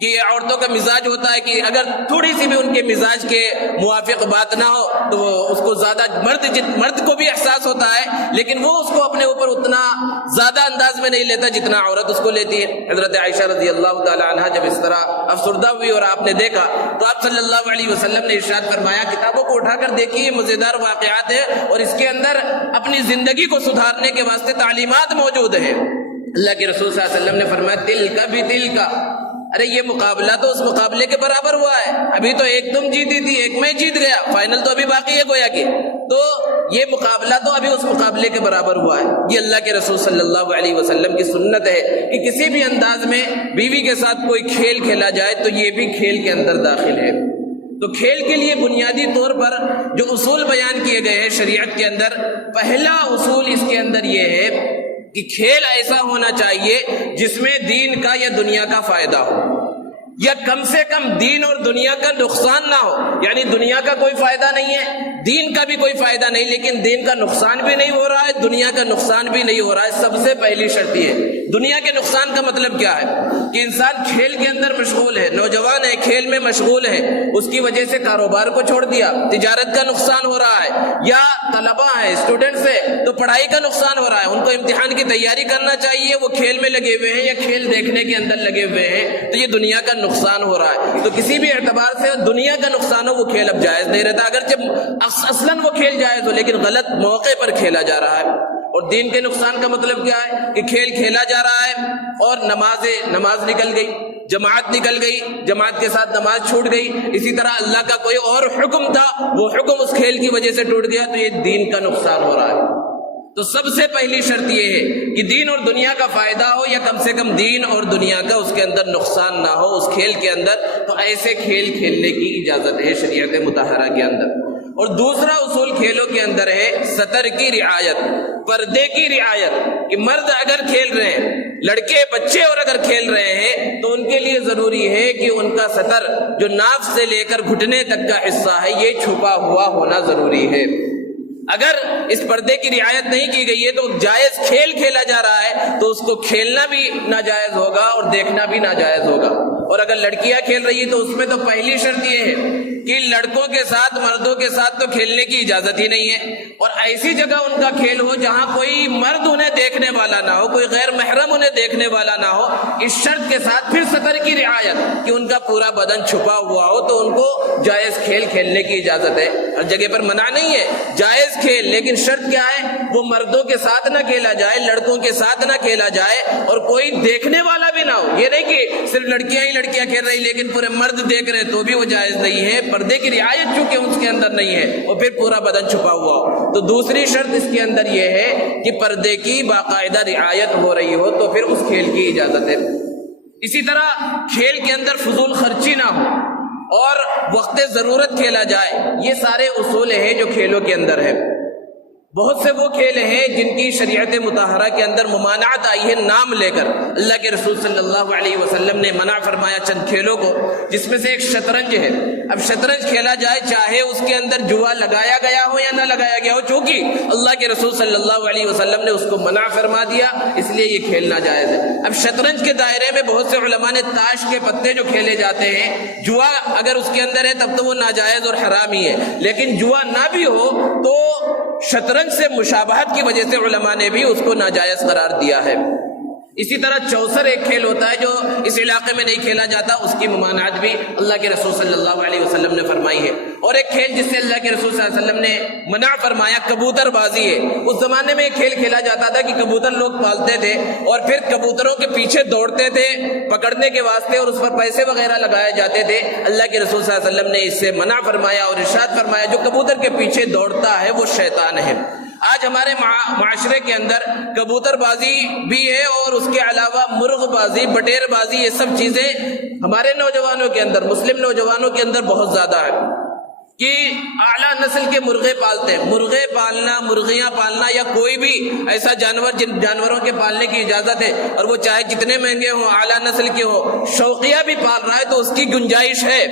کہ عورتوں کا مزاج ہوتا ہے کہ اگر تھوڑی سی بھی ان کے مزاج کے موافق بات نہ ہو تو وہ اس کو زیادہ مرد کو بھی احساس ہوتا ہے، لیکن وہ اس کو اپنے اوپر اتنا زیادہ انداز میں نہیں لیتا جتنا عورت اس کو لیتی ہے۔ حضرت عائشہ رضی اللہ تعالی عنہا جب اس طرح افسردہ ہوئی اور آپ نے دیکھا تو آپ صلی اللہ علیہ وسلم نے ارشاد فرمایا کتابوں کو اٹھا کر دیکھیے، یہ مزیدار واقعات ہیں اور اس کے اندر اپنی زندگی کو سدھارنے کے واسطے تعلیمات موجود ہیں۔ اللہ کے رسول صلی اللہ علیہ وسلم نے فرمایا دل کا بھی دل کا، ارے یہ مقابلہ تو اس مقابلے کے برابر ہوا ہے، ابھی تو ایک تم جیتی تھی ایک میں جیت گیا، فائنل تو ابھی باقی ہے گویا کہ، تو یہ مقابلہ تو ابھی اس مقابلے کے برابر ہوا ہے۔ یہ اللہ کے رسول صلی اللہ علیہ وسلم کی سنت ہے کہ کسی بھی انداز میں بیوی کے ساتھ کوئی کھیل کھیلا جائے تو یہ بھی کھیل کے اندر داخل ہے۔ تو کھیل کے لیے بنیادی طور پر جو اصول بیان کیے گئے ہیں شریعت کے اندر، پہلا اصول اس کے اندر یہ ہے کہ کھیل ایسا ہونا چاہیے جس میں دین کا یا دنیا کا فائدہ ہو، یا کم سے کم دین اور دنیا کا نقصان نہ ہو۔ یعنی دنیا کا کوئی فائدہ نہیں ہے، دین کا بھی کوئی فائدہ نہیں، لیکن دین کا نقصان بھی نہیں ہو رہا ہے، دنیا کا نقصان بھی نہیں ہو رہا ہے۔ سب سے پہلی شرط یہ ہے۔ دنیا کے نقصان کا مطلب کیا ہے کہ انسان کھیل کے اندر مشغول ہے، نوجوان ہے کھیل میں مشغول ہے، اس کی وجہ سے کاروبار کو چھوڑ دیا، تجارت کا نقصان ہو رہا ہے، یا طلبہ ہیں اسٹوڈنٹس ہیں تو پڑھائی کا نقصان ہو رہا ہے، ان کو امتحان کی تیاری کرنا چاہیے، وہ کھیل میں لگے ہوئے ہیں یا کھیل دیکھنے کے اندر لگے ہوئے ہیں، تو یہ دنیا کا نقصان ہو رہا ہے۔ تو کسی بھی اعتبار سے دنیا کا نقصان ہو وہ کھیل اب جائز نہیں رہتا، اگرچہ اصلاً وہ کھیل جائز ہو لیکن غلط موقع پر کھیلا جا رہا ہے۔ اور دین کے نقصان کا مطلب کیا ہے کہ کھیل کھیلا جا رہا ہے اور نماز نکل گئی، جماعت نکل گئی، جماعت کے ساتھ نماز چھوٹ گئی، اسی طرح اللہ کا کوئی اور حکم تھا وہ حکم اس کھیل کی وجہ سے ٹوٹ گیا، تو یہ دین کا نقصان ہو رہا ہے۔ تو سب سے پہلی شرط یہ ہے کہ دین اور دنیا کا فائدہ ہو، یا کم سے کم دین اور دنیا کا اس کے اندر نقصان نہ ہو اس کھیل کے اندر، تو ایسے کھیل کھیلنے کی اجازت ہے شریعت مطہرہ کے اندر۔ اور دوسرا اصول کھیلوں کے اندر ہے سطر کی رعایت، پردے کی رعایت، کہ مرد اگر کھیل رہے ہیں، لڑکے بچے اور اگر کھیل رہے ہیں تو ان کے لیے ضروری ہے کہ ان کا سطر جو ناف سے لے کر گھٹنے تک کا حصہ ہے یہ چھپا ہوا ہونا ضروری ہے۔ اگر اس پردے کی رعایت نہیں کی گئی ہے تو جائز کھیل کھیلا جا رہا ہے تو اس کو کھیلنا بھی ناجائز ہوگا اور دیکھنا بھی ناجائز ہوگا۔ اور اگر لڑکیاں کھیل رہی ہیں تو اس میں تو پہلی شرط یہ ہے کہ لڑکوں کے ساتھ مردوں کے ساتھ تو کھیلنے کی اجازت ہی نہیں ہے، اور ایسی جگہ ان کا کھیل ہو جہاں کوئی مرد انہیں دیکھنے والا نہ ہو، کوئی غیر محرم انہیں دیکھنے والا نہ ہو، اس شرط کے ساتھ پھر سطر کی رعایت کہ ان کا پورا بدن چھپا ہوا ہو تو ان کو جائز کھیل کھیلنے کی اجازت ہے۔ ہر جگہ پر منع نہیں ہے، جائز کھیل، لیکن شرط کیا ہے؟ وہ مردوں کے ساتھ نہ کھیلا جائے، لڑکوں کے ساتھ نہ کھیلا جائے، اور کوئی دیکھنے والا بھی نہ ہو۔ یہ نہیں کہ صرف لڑکیاں کھیل رہی لیکن پورے مرد دیکھ رہے تو بھی وہ جائز نہیں ہے۔ پردے کی رعایت چونکہ اس کے اندر نہیں ہے اور پھر پورا بدن چھپا ہوا ہو، تو دوسری شرط اس کے اندر یہ ہے کہ پردے کی باقاعدہ رعایت ہو رہی ہو تو پھر اس کھیل کی اجازت ہے۔ اسی طرح کھیل کے اندر فضول خرچی نہ ہو اور وقت ضرورت کھیلا جائے، یہ سارے اصول ہیں جو کھیلوں کے اندر ہے۔ بہت سے وہ کھیل ہیں جن کی شریعت مطہرہ کے اندر ممانعت آئی ہے نام لے کر۔ اللہ کے رسول صلی اللہ علیہ وسلم نے منع فرمایا چند کھیلوں کو، جس میں سے ایک شطرنج ہے۔ اب شطرنج کھیلا جائے چاہے اس کے اندر جوا لگایا گیا ہو یا نہ لگایا گیا ہو، چونکہ اللہ کے رسول صلی اللہ علیہ وسلم نے اس کو منع فرما دیا، اس لیے یہ کھیل ناجائز ہے۔ اب شطرنج کے دائرے میں بہت سے علماء نے تاش کے پتے جو کھیلے جاتے ہیں، جوا اگر اس کے اندر ہے تب تو وہ ناجائز اور حرام ہی ہے، لیکن جوا نہ بھی ہو تو شطرنج سے مشابہت کی وجہ سے علماء نے بھی اس کو ناجائز قرار دیا ہے۔ اسی طرح چوسر ایک کھیل ہوتا ہے جو اس علاقے میں نہیں کھیلا جاتا، اس کی ممانعت بھی اللہ کے رسول صلی اللہ علیہ وسلم نے فرمائی ہے۔ اور ایک کھیل جس سے اللہ کے رسول صلی اللہ علیہ وسلم نے منع فرمایا کبوتر بازی ہے۔ اس زمانے میں ایک کھیل کھیلا جاتا تھا کہ کبوتر لوگ پالتے تھے اور پھر کبوتروں کے پیچھے دوڑتے تھے پکڑنے کے واسطے اور اس پر پیسے وغیرہ لگائے جاتے تھے۔ اللہ کے رسول صلی اللہ علیہ وسلم نے اس سے منع فرمایا اور ارشاد فرمایا جو کبوتر کے پیچھے دوڑتا ہے وہ شیطان ہے۔ آج ہمارے معاشرے کے اندر کبوتر بازی بھی ہے اور اس کے علاوہ مرغ بازی، بٹیر بازی، یہ سب چیزیں ہمارے نوجوانوں کے اندر، مسلم نوجوانوں کے اندر بہت زیادہ ہے کہ اعلیٰ نسل کے مرغے پالتے ہیں۔ مرغے پالنا، مرغیاں پالنا یا کوئی بھی ایسا جانور جن جانوروں کے پالنے کی اجازت ہے اور وہ چاہے جتنے مہنگے ہوں، اعلیٰ نسل کے ہوں، شوقیہ بھی پال رہا ہے تو اس کی گنجائش ہے،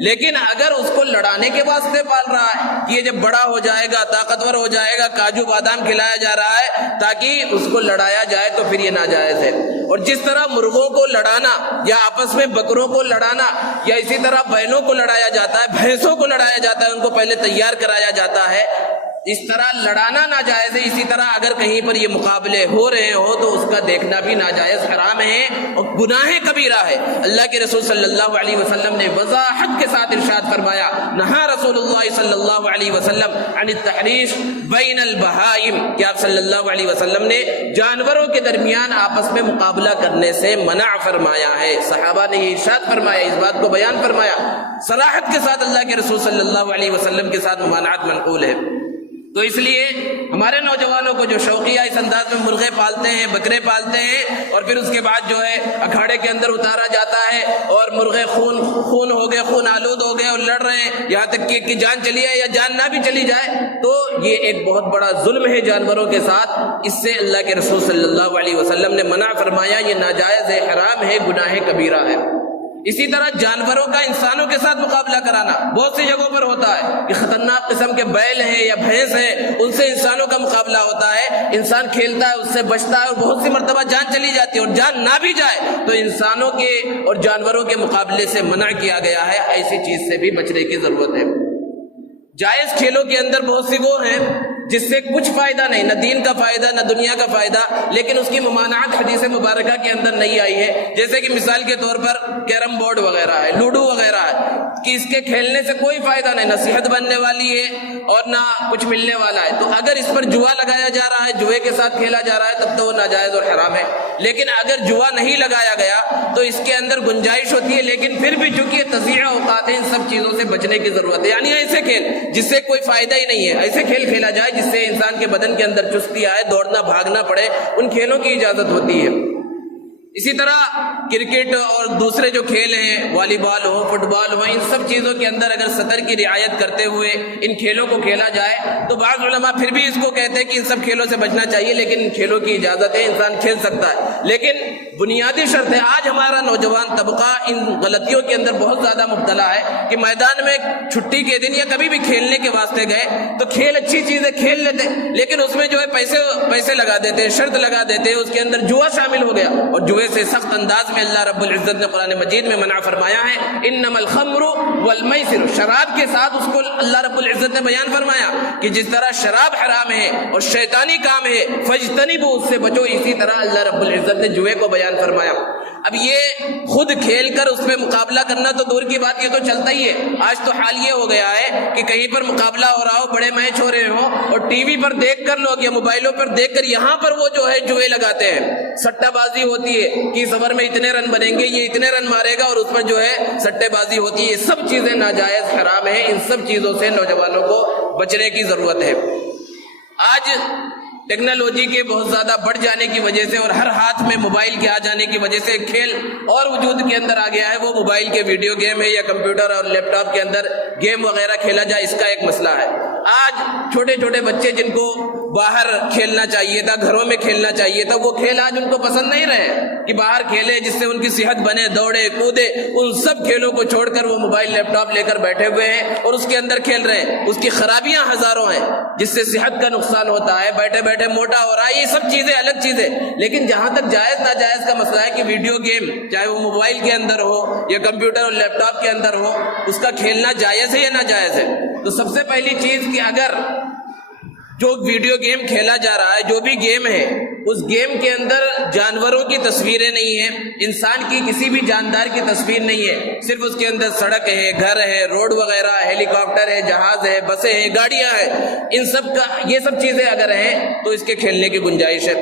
لیکن اگر اس کو لڑانے کے واسطے پال رہا ہے کہ یہ جب بڑا ہو جائے گا، طاقتور ہو جائے گا، کاجو بادام کھلایا جا رہا ہے تاکہ اس کو لڑایا جائے تو پھر یہ ناجائز ہے۔ اور جس طرح مرغوں کو لڑانا یا آپس میں بکروں کو لڑانا یا اسی طرح بیلوں کو لڑایا جاتا ہے، بھینسوں کو لڑایا جاتا ہے، ان کو پہلے تیار کرایا جاتا ہے، اس طرح لڑانا ناجائز ہے۔ اسی طرح اگر کہیں پر یہ مقابلے ہو رہے ہو تو اس کا دیکھنا بھی ناجائز، حرام ہے اور گناہ کبیرہ ہے۔ اللہ کے رسول صلی اللہ علیہ وسلم نے وضاحت کے ساتھ ارشاد فرمایا، نہا رسول اللہ صلی اللہ علیہ وسلم عن التحریش بین البہائم، کہ آپ صلی اللہ علیہ وسلم نے جانوروں کے درمیان آپس میں مقابلہ کرنے سے منع فرمایا ہے۔ صحابہ نے یہ ارشاد فرمایا، اس بات کو بیان فرمایا، صراحت کے ساتھ اللہ کے رسول صلی اللہ علیہ وسلم کے ساتھ ممانعت منقول ہے۔ تو اس لیے ہمارے نوجوانوں کو جو شوقیہ اس انداز میں مرغے پالتے ہیں، بکرے پالتے ہیں اور پھر اس کے بعد جو ہے اکھاڑے کے اندر اتارا جاتا ہے اور مرغے خون ہو گئے، خون آلود ہو گئے اور لڑ رہے ہیں یہاں تک کہ کی جان چلی ہے یا جان نہ بھی چلی جائے، تو یہ ایک بہت بڑا ظلم ہے جانوروں کے ساتھ۔ اس سے اللہ کے رسول صلی اللہ علیہ وسلم نے منع فرمایا، یہ ناجائز ہے، حرام ہے، گناہ کبیرہ ہے۔ اسی طرح جانوروں کا انسانوں کے ساتھ مقابلہ کرانا بہت سی جگہوں پر ہوتا ہے کہ خطرناک قسم کے بیل ہیں یا بھینس ہیں، ان سے انسانوں کا مقابلہ ہوتا ہے، انسان کھیلتا ہے، اس سے بچتا ہے اور بہت سی مرتبہ جان چلی جاتی ہے، اور جان نہ بھی جائے تو انسانوں کے اور جانوروں کے مقابلے سے منع کیا گیا ہے۔ ایسی چیز سے بھی بچنے کی ضرورت ہے۔ جائز کھیلوں کے اندر بہت سی وہ ہیں جس سے کچھ فائدہ نہیں، نہ دین کا فائدہ نہ دنیا کا فائدہ، لیکن اس کی ممانعت حدیث مبارکہ کے اندر نہیں آئی ہے، جیسے کہ مثال کے طور پر کیرم بورڈ وغیرہ ہے، لوڈو وغیرہ ہے، کہ اس کے کھیلنے سے کوئی فائدہ نہیں، نہ صحت بننے والی ہے اور نہ کچھ ملنے والا ہے۔ تو اگر اس پر جوا لگایا جا رہا ہے، جوئے کے ساتھ کھیلا جا رہا ہے، تب تو وہ ناجائز اور حرام ہے۔ لیکن اگر جوا نہیں لگایا گیا تو اس کے اندر گنجائش ہوتی ہے، لیکن پھر بھی چونکہ یہ تضییع اوقات ہے، ان سب چیزوں سے بچنے کی ضرورت ہے۔ یعنی ایسے کھیل جس سے کوئی فائدہ ہی نہیں ہے، ایسے کھیل کھیلا جائے جس سے انسان کے بدن کے اندر چستی آئے، دوڑنا بھاگنا پڑے، ان کھیلوں کی اجازت ہوتی ہے۔ اسی طرح کرکٹ اور دوسرے جو کھیل ہیں، والی بال ہو، فٹ بال ہو، ان سب چیزوں کے اندر اگر سطر کی رعایت کرتے ہوئے ان کھیلوں کو کھیلا جائے تو بعض علماء پھر بھی اس کو کہتے ہیں کہ ان سب کھیلوں سے بچنا چاہیے، لیکن ان کھیلوں کی اجازت ہے، انسان کھیل سکتا ہے، لیکن بنیادی شرط ہے آج ہمارا نوجوان طبقہ ان غلطیوں کے اندر بہت زیادہ مبتلا ہے کہ میدان میں چھٹی کے دن یا کبھی بھی کھیلنے کے واسطے گئے تو کھیل اچھی چیز ہے، کھیل لیتے، لیکن اس میں جو ہے پیسے لگا دیتے ہیں، شرط لگا دیتے ہیں، اس کے اندر جوا شامل ہو گیا، اور جوئے سے سخت انداز میں اللہ رب العزت نے قرآن مجید میں منع فرمایا ہے، انما الخمر والمیسر، شراب کے ساتھ اس کو اللہ رب العزت نے بیان فرمایا کہ جس طرح شراب حرام ہے اور شیطانی کام ہے، فاجتنبوا، اس سے بچو، اسی طرح اللہ رب العزت نے جوئے کو بیان فرمایا۔ اب یہ خود کھیل کر اس پہ مقابلہ کرنا تو دور کی بات، یہ تو چلتا ہی ہے، آج تو حال یہ ہو گیا ہے کہ کہیں پر مقابلہ ہو رہا ہو، بڑے میچ ہو رہے ہوں، اور ٹی وی پر دیکھ کر لوگ یا موبائلوں پر دیکھ کر یہاں پر وہ جو ہے جوئے لگاتے ہیں، سٹہ بازی ہوتی ہے کہ اس اوور میں اتنے رن بنیں گے، یہ اتنے رن مارے گا، اور اس پر جو ہے سٹے بازی ہوتی ہے۔ یہ سب چیزیں ناجائز حرام ہیں، ان سب چیزوں سے نوجوانوں کو بچنے کی ضرورت ہے۔ آج ٹیکنالوجی کے بہت زیادہ بڑھ جانے کی وجہ سے اور ہر ہاتھ میں موبائل کے آ جانے کی وجہ سے کھیل اور وجود کے اندر آ گیا ہے، وہ موبائل کے ویڈیو گیم ہے یا کمپیوٹر اور لیپ ٹاپ کے اندر گیم وغیرہ کھیلا جائے، اس کا ایک مسئلہ ہے۔ آج چھوٹے چھوٹے بچے جن کو باہر کھیلنا چاہیے تھا، گھروں میں کھیلنا چاہیے تھا، وہ کھیل آج ان کو پسند نہیں رہے کہ باہر کھیلے جس سے ان کی صحت بنے، دوڑے کودے، ان سب کھیلوں کو چھوڑ کر وہ موبائل لیپ ٹاپ لے کر بیٹھے ہوئے ہیں اور اس کے اندر کھیل رہے ہیں۔ اس کی خرابیاں ہزاروں ہیں، جس سے صحت کا نقصان ہوتا ہے، بیٹھے بیٹھے موٹا ہو رہا ہے، یہ سب چیزیں الگ چیزیں، لیکن جہاں تک جائز ناجائز کا مسئلہ ہے کہ ویڈیو گیم چاہے وہ موبائل کے اندر ہو یا کمپیوٹر اور لیپ ٹاپ کے اندر ہو، اس کا کھیلنا جائز ہے یا ناجائز ہے؟ تو سب سے پہلی چیز کہ اگر جو ویڈیو گیم کھیلا جا رہا ہے، جو بھی گیم ہے، اس گیم کے اندر جانوروں کی تصویریں نہیں ہیں، انسان کی کسی بھی جاندار کی تصویر نہیں ہے، صرف اس کے اندر سڑک ہے، گھر ہے، روڈ وغیرہ، ہیلی کاپٹر ہے، جہاز ہے، بسیں ہیں، گاڑیاں ہیں، ان سب کا یہ سب چیزیں اگر ہیں تو اس کے کھیلنے کی گنجائش ہے۔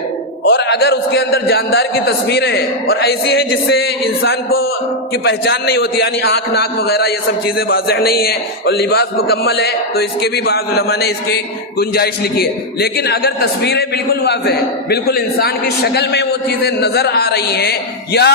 اور اگر اس کے اندر جاندار کی تصویریں ہیں اور ایسی ہیں جس سے انسان کو کی پہچان نہیں ہوتی، یعنی آنکھ ناک وغیرہ یہ سب چیزیں واضح نہیں ہیں اور لباس مکمل ہے، تو اس کے بھی بعض علماء نے اس کی گنجائش لکھی ہے۔ لیکن اگر تصویریں بالکل واضح ہیں، بالکل انسان کی شکل میں وہ چیزیں نظر آ رہی ہیں، یا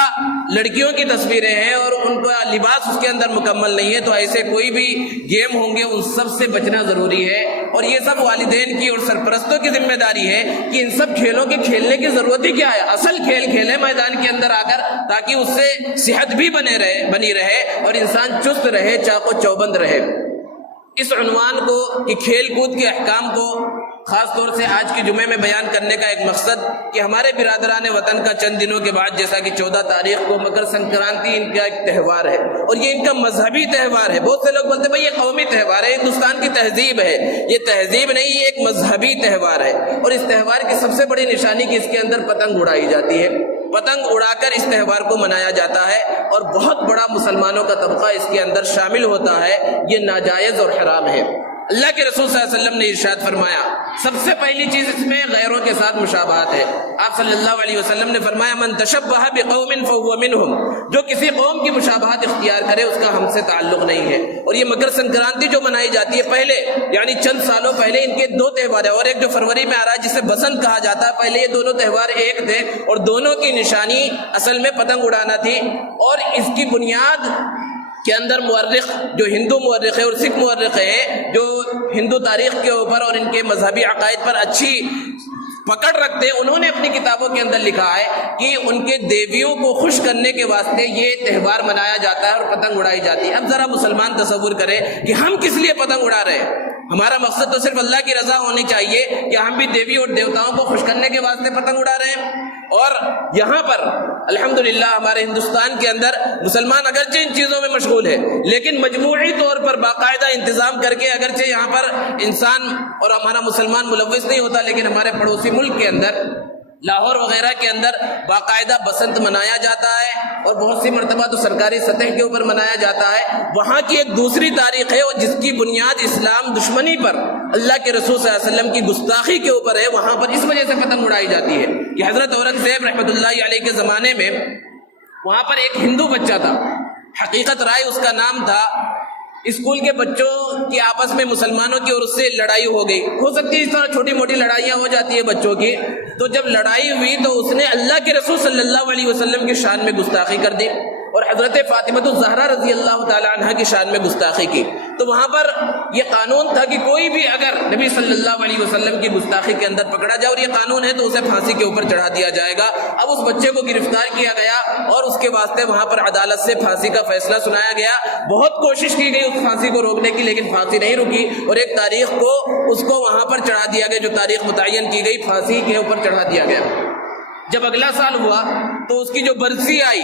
لڑکیوں کی تصویریں ہیں اور ان کا لباس اس کے اندر مکمل نہیں ہے، تو ایسے کوئی بھی گیم ہوں گے ان سب سے بچنا ضروری ہے۔ اور یہ سب والدین کی اور سرپرستوں کی ذمہ داری ہے کہ ان سب کھیلوں کے کھیلنے کی ضرورت ہی کیا ہے، اصل کھیل کھیلے میدان کے اندر آ کر، تاکہ اس سے صحت بھی بنی رہے اور انسان چست رہے، چاق و چوبند رہے۔ اس عنوان کو کہ کھیل کود کے احکام کو خاص طور سے آج کے جمعے میں بیان کرنے کا ایک مقصد کہ ہمارے برادران وطن کا چند دنوں کے بعد جیسا کہ 14 تاریخ کو مکر سنکرانتی ان کا ایک تہوار ہے اور یہ ان کا مذہبی تہوار ہے۔ بہت سے لوگ بولتے ہیں بھائی یہ قومی تہوار ہے، ہندوستان کی تہذیب ہے، یہ تہذیب نہیں، یہ ایک مذہبی تہوار ہے۔ اور اس تہوار کی سب سے بڑی نشانی کہ اس کے اندر پتنگ اڑائی جاتی ہے، پتنگ اڑا کر اس تہوار کو منایا جاتا ہے اور بہت بڑا مسلمانوں کا طبقہ اس کے اندر شامل ہوتا ہے، یہ ناجائز اور حرام ہے۔ اللہ کے رسول صلی اللہ علیہ وسلم نے ارشاد فرمایا، سب سے پہلی چیز اس میں غیروں کے ساتھ مشابہت ہے۔ آپ صلی اللہ علیہ وسلم نے فرمایا من تشبہ بقوم فہو منہم، جو کسی قوم کی مشابہت اختیار کرے اس کا ہم سے تعلق نہیں ہے۔ اور یہ مکر سنکرانتی جو منائی جاتی ہے، پہلے یعنی چند سالوں پہلے ان کے دو تہوار ہیں، اور ایک جو فروری میں آ رہا ہے جسے بسنت کہا جاتا ہے، پہلے یہ دونوں تہوار ایک تھے اور دونوں کی نشانی اصل میں پتنگ اڑانا تھی۔ اور اس کی بنیاد کے اندر مورخ جو ہندو مورخ ہے اور سکھ مورخ ہے، جو ہندو تاریخ کے اوپر اور ان کے مذہبی عقائد پر اچھی پکڑ رکھتے ہیں، انہوں نے اپنی کتابوں کے اندر لکھا ہے کہ ان کے دیویوں کو خوش کرنے کے واسطے یہ تہوار منایا جاتا ہے اور پتنگ اڑائی جاتی ہے۔ اب ذرا مسلمان تصور کریں کہ ہم کس لیے پتنگ اڑا رہے ہیں؟ ہمارا مقصد تو صرف اللہ کی رضا ہونی چاہیے کہ ہم بھی دیوی اور دیوتاؤں کو خوش کرنے کے واسطے پتنگ اڑا رہے ہیں۔ اور یہاں پر الحمدللہ ہمارے ہندوستان کے اندر مسلمان اگرچہ ان چیزوں میں مشغول ہے، لیکن مجموعی طور پر باقاعدہ انتظام کر کے، اگرچہ یہاں پر انسان اور ہمارا مسلمان ملوث نہیں ہوتا، لیکن ہمارے پڑوسی ملک کے اندر لاہور وغیرہ کے اندر باقاعدہ بسنت منایا جاتا ہے اور بہت سی مرتبہ تو سرکاری سطح کے اوپر منایا جاتا ہے۔ وہاں کی ایک دوسری تاریخ ہے اور جس کی بنیاد اسلام دشمنی پر، اللہ کے رسول صلی اللہ علیہ وسلم کی گستاخی کے اوپر ہے، وہاں پر اس وجہ سے پتنگ اڑائی جاتی ہے کہ حضرت اورنگزیب رحمۃ اللہ علیہ کے زمانے میں وہاں پر ایک ہندو بچہ تھا، حقیقت رائے اس کا نام تھا اسکول کے بچوں کی آپس میں مسلمانوں کی اور اس سے لڑائی ہو گئی، ہو سکتی ہے اس طرح چھوٹی موٹی لڑائیاں ہو جاتی ہیں بچوں کی، تو جب لڑائی ہوئی تو اس نے اللہ کے رسول صلی اللہ علیہ وسلم کی شان میں گستاخی کر دی اور حضرت فاطمہ الزہرا رضی اللہ تعالی عنہ کی شان میں گستاخی کی۔ تو وہاں پر یہ قانون تھا کہ کوئی بھی اگر نبی صلی اللہ علیہ وسلم کی گستاخی کے اندر پکڑا جائے اور یہ قانون ہے تو اسے پھانسی کے اوپر چڑھا دیا جائے گا۔ اب اس بچے کو گرفتار کیا گیا اور اس کے واسطے وہاں پر عدالت سے پھانسی کا فیصلہ سنایا گیا۔ بہت کوشش کی گئی اس پھانسی کو روکنے کی لیکن پھانسی نہیں رکی اور ایک تاریخ کو اس کو وہاں پر چڑھا دیا گیا، جو تاریخ متعین کی گئی پھانسی کے اوپر چڑھا دیا گیا۔ جب اگلا سال ہوا تو اس کی جو برسی آئی،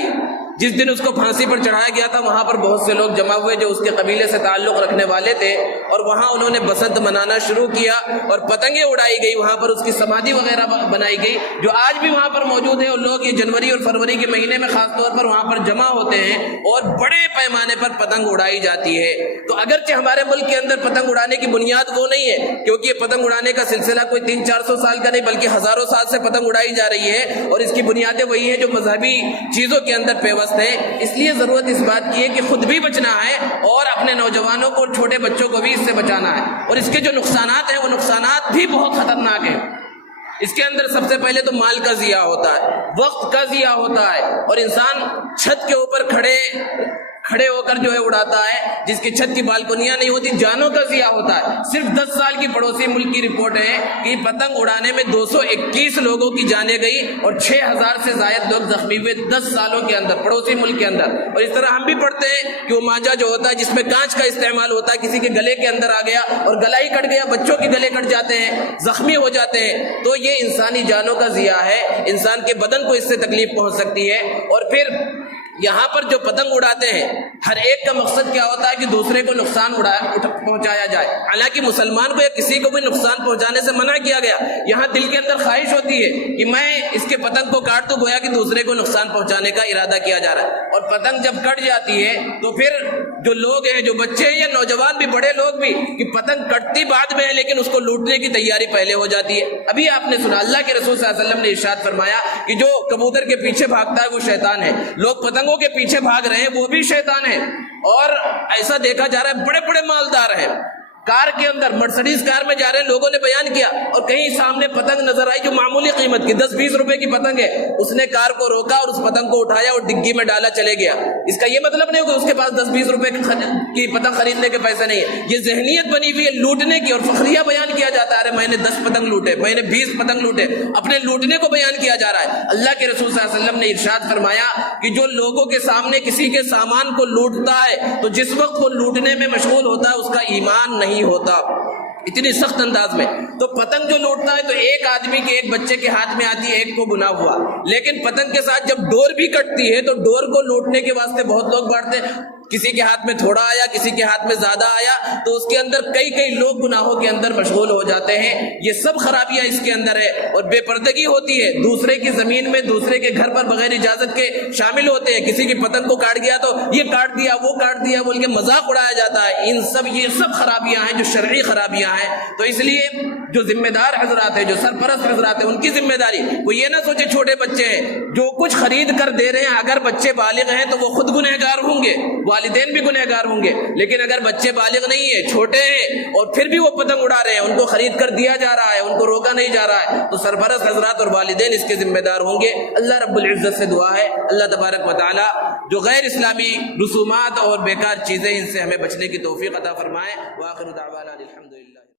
جس دن اس کو پھانسی پر چڑھایا گیا تھا، وہاں پر بہت سے لوگ جمع ہوئے جو اس کے قبیلے سے تعلق رکھنے والے تھے اور وہاں انہوں نے بسنت منانا شروع کیا اور پتنگیں اڑائی گئی، وہاں پر اس کی سمادھی وغیرہ بنائی گئی جو آج بھی وہاں پر موجود ہے، اور لوگ یہ جنوری اور فروری کے مہینے میں خاص طور پر وہاں پر جمع ہوتے ہیں اور بڑے پیمانے پر پتنگ اڑائی جاتی ہے۔ تو اگرچہ ہمارے ملک کے اندر پتنگ اڑانے کی بنیاد وہ نہیں ہے، کیونکہ یہ پتنگ اڑانے کا سلسلہ کوئی 300-400 سال کا نہیں بلکہ ہزاروں سال سے پتنگ اڑائی جا رہی ہے اور اس کی بنیادیں وہی ہیں جو مذہبی چیزوں کے اندر پیوست ہیں۔ اس لیے ضرورت اس بات کی ہے کہ خود بھی بچنا ہے اور اپنے نوجوانوں کو، چھوٹے بچوں کو بھی اس سے بچانا ہے، اور اس کے جو نقصانات ہیں وہ نقصانات بھی بہت خطرناک ہیں۔ اس کے اندر سب سے پہلے تو مال کا ضیاع ہوتا ہے، وقت کا ضیاع ہوتا ہے، اور انسان چھت کے اوپر کھڑے ہو کر جو ہے اڑاتا ہے، جس کی چھت کی بالکنیاں نہیں ہوتی، جانوں کا ضیاع ہوتا ہے۔ صرف 10 سال کی پڑوسی ملک کی رپورٹ ہے کہ پتنگ اڑانے میں 221 لوگوں کی جانیں گئی اور 6000 سے زائد لوگ زخمی ہوئے 10 سالوں کے اندر پڑوسی ملک کے اندر۔ اور اس طرح ہم بھی پڑھتے ہیں کہ وہ مانجا جو ہوتا ہے جس میں کانچ کا استعمال ہوتا ہے، کسی کے گلے کے اندر آ گیا اور گلا ہی کٹ گیا، بچوں کے گلے کٹ جاتے ہیں، زخمی ہو جاتے ہیں، تو یہ انسانی جانوں کا ضیاع ہے، انسان کے بدن کو اس سے تکلیف پہنچ سکتی ہے۔ اور پھر یہاں پر جو پتنگ اڑاتے ہیں ہر ایک کا مقصد کیا ہوتا ہے کہ دوسرے کو نقصان پہنچایا جائے، حالانکہ مسلمان کو یا کسی کو بھی نقصان پہنچانے سے منع کیا گیا۔ یہاں دل کے اندر خواہش ہوتی ہے کہ میں اس کے پتنگ کو کاٹ دوں، گویا کہ دوسرے کو نقصان پہنچانے کا ارادہ کیا جا رہا ہے۔ اور پتنگ جب کٹ جاتی ہے تو پھر جو لوگ ہیں، جو بچے ہیں یا نوجوان بھی، بڑے لوگ بھی، کہ پتنگ کٹتی بعد میں ہے لیکن اس کو لوٹنے کی تیاری پہلے ہو جاتی ہے۔ ابھی آپ نے سنا اللہ کے رسول صلی اللہ علیہ وسلم نے ارشاد فرمایا کہ جو کبوتر کے پیچھے بھاگتا ہے وہ شیطان ہے، لوگ پتنگوں کے پیچھے بھاگ رہے ہیں وہ بھی شیطان ہے۔ اور ایسا دیکھا جا رہا ہے بڑے بڑے مالدار ہیں، کار کے اندر مرسڈیز کار میں جا رہے ہیں، لوگوں نے بیان کیا اور کہیں سامنے پتنگ نظر آئی جو معمولی قیمت کی 10-20 روپے کی پتنگ ہے، اس نے کار کو روکا اور اس پتنگ کو اٹھایا اور ڈگی میں ڈالا، چلے گیا۔ اس کا یہ مطلب نہیں کہ اس کے پاس 10-20 روپے کی پتنگ خریدنے کے پیسے نہیں ہے، یہ ذہنیت بنی ہوئی ہے لوٹنے کی، اور فخریہ بیان کیا جاتا ہے ارے میں نے 10 پتنگ لوٹے، میں نے 20 پتنگ لوٹے، اپنے لوٹنے کو بیان کیا جا رہا ہے۔ اللہ کے رسول صلی اللہ علیہ وسلم نے ارشاد فرمایا کہ جو لوگوں کے سامنے کسی کے سامان کو لوٹتا ہے تو جس وقت وہ لوٹنے میں مشغول ہوتا ہے اس کا ایمان نہیں ہوتا، اتنی سخت انداز میں۔ تو پتنگ جو لوٹتا ہے تو ایک آدمی کے، ایک بچے کے ہاتھ میں آتی ہے، ایک کو گناہ ہوا، لیکن پتنگ کے ساتھ جب ڈور بھی کٹتی ہے تو ڈور کو لوٹنے کے واسطے بہت لوگ بانٹتے ہیں، کسی کے ہاتھ میں تھوڑا آیا، کسی کے ہاتھ میں زیادہ آیا، تو اس کے اندر کئی لوگ گناہوں کے اندر مشغول ہو جاتے ہیں۔ یہ سب خرابیاں اس کے اندر ہے، اور بے پردگی ہوتی ہے، دوسرے کی زمین میں دوسرے کے گھر پر بغیر اجازت کے شامل ہوتے ہیں، کسی کی پتنگ کو کاٹ گیا تو یہ کاٹ دیا، وہ کاٹ دیا بول کے مذاق اڑایا جاتا ہے۔ یہ سب خرابیاں ہیں جو شرعی خرابیاں ہیں۔ تو اس لیے جو ذمہ دار حضرات ہیں، جو سرپرست حضرات ہیں، ان کی ذمہ داری، وہ یہ نہ سوچے چھوٹے بچے ہیں جو کچھ خرید کر دے رہے ہیں، اگر بچے بالغ ہیں تو وہ خود گنہگار ہوں گے، والدین بھی گنہگار ہوں گے، لیکن اگر بچے بالغ نہیں ہیں، چھوٹے ہیں اور پھر بھی وہ پتنگ اڑا رہے ہیں، ان کو خرید کر دیا جا رہا ہے، ان کو روکا نہیں جا رہا ہے، تو سرپرست حضرات اور والدین اس کے ذمہ دار ہوں گے۔ اللہ رب العزت سے دعا ہے اللہ تبارک و تعالی جو غیر اسلامی رسومات اور بیکار چیزیں ان سے ہمیں بچنے کی توفیق عطا فرمائے۔ وآخر دعوانا الحمدللہ۔